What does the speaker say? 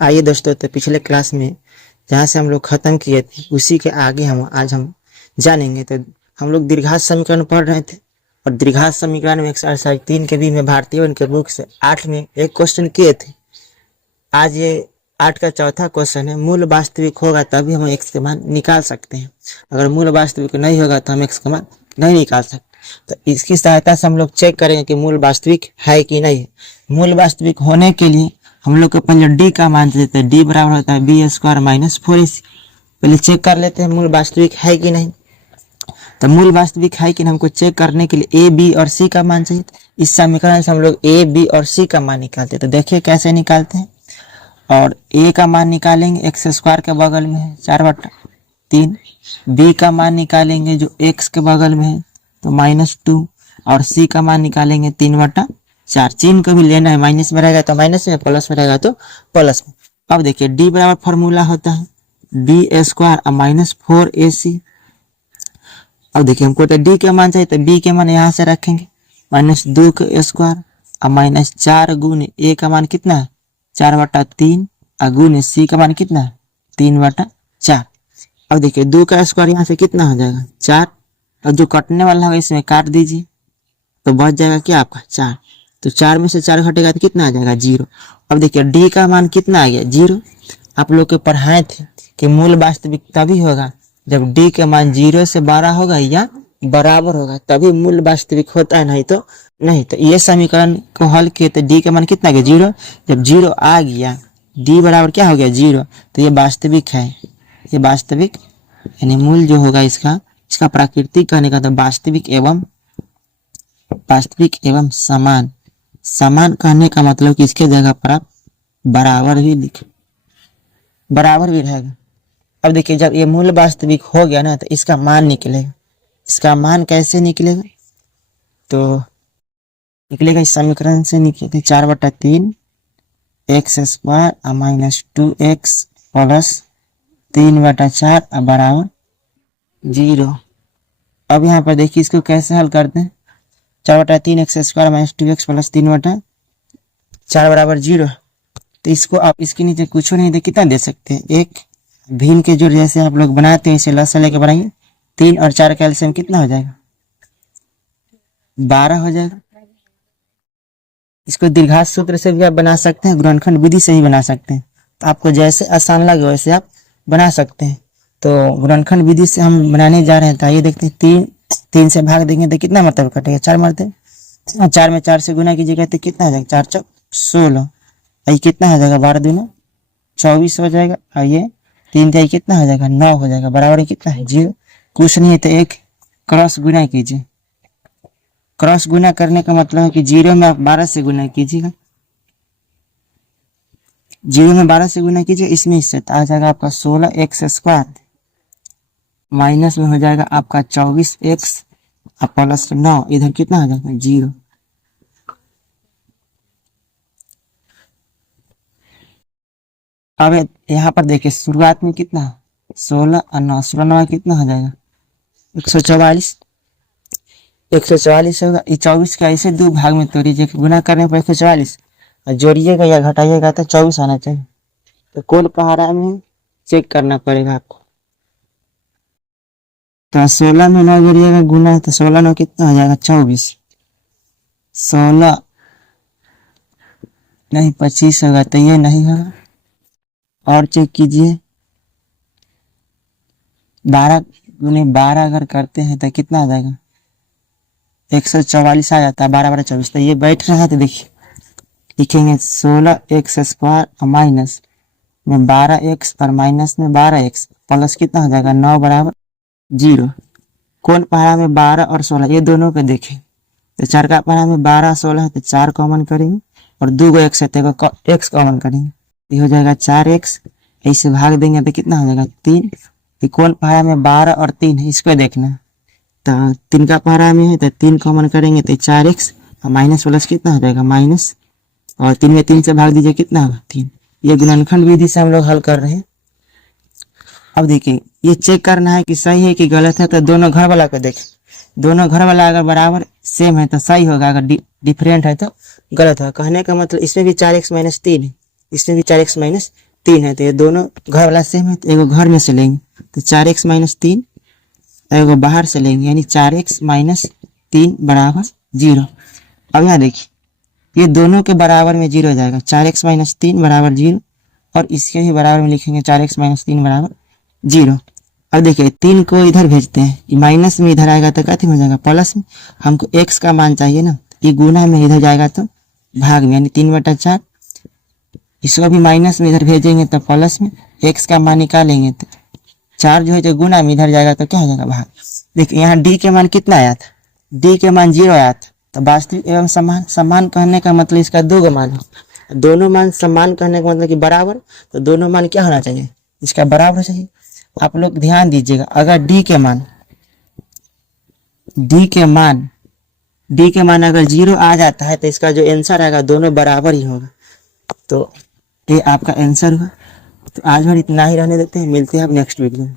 आइए दोस्तों, तो पिछले क्लास में जहाँ से हम लोग खत्म किए थे उसी के आगे आज हम जानेंगे। तो हम लोग द्विघात समीकरण पढ़ रहे थे और द्विघात समीकरण में एक्सरसाइज 3 के भी में भारतीय उनके बुक से 8 में एक क्वेश्चन किए थे। आज ये 8 का चौथा क्वेश्चन है। मूल वास्तविक होगा तभी हम x के मान निकाल सकते हैं। अगर मूल वास्तविक नहीं होगा तो हम x का मान नहीं निकाल सकते। तो इसकी सहायता से हम लोग चेक करेंगे कि मूल वास्तविक है कि नहीं है। मूल वास्तविक होने के लिए हम लोग को पहले d का मान देते हैं। d बराबर होता है बी स्क्वायर माइनस 4ac। पहले चेक कर लेते हैं मूल वास्तविक है कि नहीं। तो मूल वास्तविक है कि नहीं हमको चेक करने के लिए a, b और c का मान चाहिए। इस समीकरण से हम लोग a, b और c का मान निकालते हैं। तो देखिए कैसे निकालते हैं। और a का मान निकालेंगे एक्स स्क्वायर के बगल में है 4/3। b का मान निकालेंगे जो x के बगल में है तो -2। और c का मान निकालेंगे 3/4। चिन्ह को भी लेना है, माइनस में रहेगा तो माइनस में, प्लस में रहेगा तो प्लस में। अब देखिए d बराबर फॉर्मूला होता है बी स्क्वायर और -4ac। अब देखिए हमको तो d के मान चाहिए तो b के मान यहाँ से रखेंगे -2 का स्क्वायर और -4 गुने a का मान कितना है 4/3 और गुने c का मान कितना है 3/4। अब देखिए 2 का स्क्वायर यहाँ से कितना हो जाएगा 4 और जो कटने वाला होगा इसमें काट दीजिए तो बच जाएगा क्या आपका 4। तो 4 में से 4 घटेगा तो कितना आ जाएगा 0। अब देखिए d का मान कितना आ गया 0। आप लोग के पढ़ाए थे कि मूल वास्तविक तभी होगा जब d के मान 0 से बड़ा होगा या बराबर होगा तभी मूल वास्तविक होता है, नहीं तो नहीं। तो ये समीकरण को हल किए तो d का मान कितना आ गया 0। जब 0 आ गया d बराबर क्या हो गया 0 तो ये वास्तविक है। ये वास्तविक यानी मूल जो होगा इसका प्राकृतिक कहने का तो वास्तविक एवं समान। समान कहने का मतलब कि इसके जगह पर आप बराबर भी रहेगा। अब देखिए जब ये मूल वास्तविक हो गया ना तो इसका मान निकलेगा। इसका मान कैसे निकलेगा तो निकलेगा इस समीकरण से निकलेगा 4/3 एक्स स्क्वायर और -2x प्लस 3/4 और बराबर 0। अब यहाँ पर देखिए इसको कैसे हल करते हैं। 4/3 एक्स स्क्वायर -2x प्लस 3/4 बराबर 0। तो इसको आप इसके नीचे कुछ नहीं दे कितना दे सकते हैं एक भिन्न के जोड़ जैसे आप लोग बनाते हैं इसे लसा लेके बनाइए। 3 और 4 का एलसीएम कितना हो जाएगा 12 हो जाएगा। इसको द्विघात सूत्र से भी आप बना सकते हैं, गुणनखंड विधि से ही बना सकते हैं। तो आपको जैसे आसान लगे वैसे आप बना सकते हैं। तो गुणनखंड विधि से हम बनाने जा रहे हैं। तो आइए देखते हैं 3 से भाग देंगे तो कितना मतलब कटेगा 4 मारते हैं। 4 में 4 से गुना कीजिएगा तो कितना आ जाएगा 4 चौक 16। ये कितना हो जाएगा 12 दूना 24 हो जाएगा। और ये 3 का कितना हो जाएगा 9 हो जाएगा। बराबर कितना है 0। कुछ नहीं है तो एक क्रॉस गुना कीजिए। क्रॉस गुना करने का मतलब है कि 0 में आप 12 से गुना कीजिएगा। 0 में 12 से गुना कीजिए इसमें इससे आ जाएगा आपका 16x स्क्वायर माइनस में हो जाएगा आपका 24x और प्लस 9 इधर कितना हो जाएगा 0। अब यहाँ पर देखिए शुरुआत में कितना 16 और 9 16 9 कितना हो जाएगा 144। 144 होगा। ये 24 का ऐसे 2 भाग में तोड़िए गुना करने पर 144 और जोड़िएगा या घटाइएगा तो 24 आना चाहिए। तो कौन पहाड़ा में चेक करना पड़ेगा आपको। तो 16 में 9 जोड़िएगा गुना है तो 16 9 कितना हो जाएगा 24। 16 नहीं 25 होगा तो ये नहीं होगा। और चेक कीजिए 12 गुने 12 अगर करते हैं तो कितना आ जाएगा 144 आ जाता है। 12 12 24 तो ये बैठ रहा है। तो देखिए लिखेंगे 16x स्क्वायर और माइनस में 12x और माइनस में 12x प्लस कितना हो जाएगा 9 बराबर 0। कौन पहाड़ा में 12 और 16 ये दोनों को देखें तो 4 का पहाड़ा में 12 16 है तो 4 कॉमन करेंगे और 2 को x है तो x कॉमन करेंगे। ये हो जाएगा 4x। ऐसे भाग देंगे तो कितना हो जाएगा 3। कौन पहाड़ा में 12 और 3 है इसको देखना। तो 3 का पहाड़ा में है तो 3 कॉमन करेंगे तो 4x और माइनस प्लस कितना हो जाएगा माइनस और 3 में 3 से भाग दीजिए कितना होगा 3। ये गुणनखंड विधि से हम लोग हल कर रहे हैं। अब देखिए ये चेक करना है कि सही है कि गलत है। तो दोनों घर वाला को देखें। दोनों घर वाला अगर बराबर सेम है तो सही होगा, अगर डिफरेंट है तो गलत है। कहने का मतलब इसमें भी 4x - 3 है, इसमें भी 4x - 3 है, तो ये दोनों घर वाला सेम है, तो एगो घर में से लेंगे तो 4x माइनस 3, एगो बाहर से लेंगे यानी 4x माइनस 3 बराबर 0। अब यहाँ देखिए ये दोनों के बराबर में 0 हो जाएगा, 4x माइनस 3 बराबर 0, और इसके भी बराबर में लिखेंगे 4x माइनस 3 बराबर 0। अब देखिए 3 को इधर भेजते हैं, माइनस में इधर आएगा तो क्या हो जाएगा प्लस में, हमको x का मान चाहिए ना, ये गुना में इधर जाएगा तो भाग में, यानी 3/4। इसको भी माइनस में इधर भेजेंगे तो प्लस में, x का मान निकालेंगे तो 4 जो है जो गुना में इधर जाएगा तो क्या हो जाएगा भाग। देखिए यहाँ d के मान कितना आया था, d के मान 0 आया था, तो वास्तविक एवं समान, समान कहने का मतलब इसका दो गो मान है, दोनों मान समान कहने का मतलब कि बराबर, तो दोनों मान क्या होना चाहिए, इसका बराबर चाहिए। आप लोग ध्यान दीजिएगा, अगर d के मान अगर 0 आ जाता है तो इसका जो आंसर आएगा दोनों बराबर ही होगा, तो ये आपका आंसर हुआ। तो आज भर इतना ही रहने देते हैं, मिलते हैं आप नेक्स्ट वीडियो में।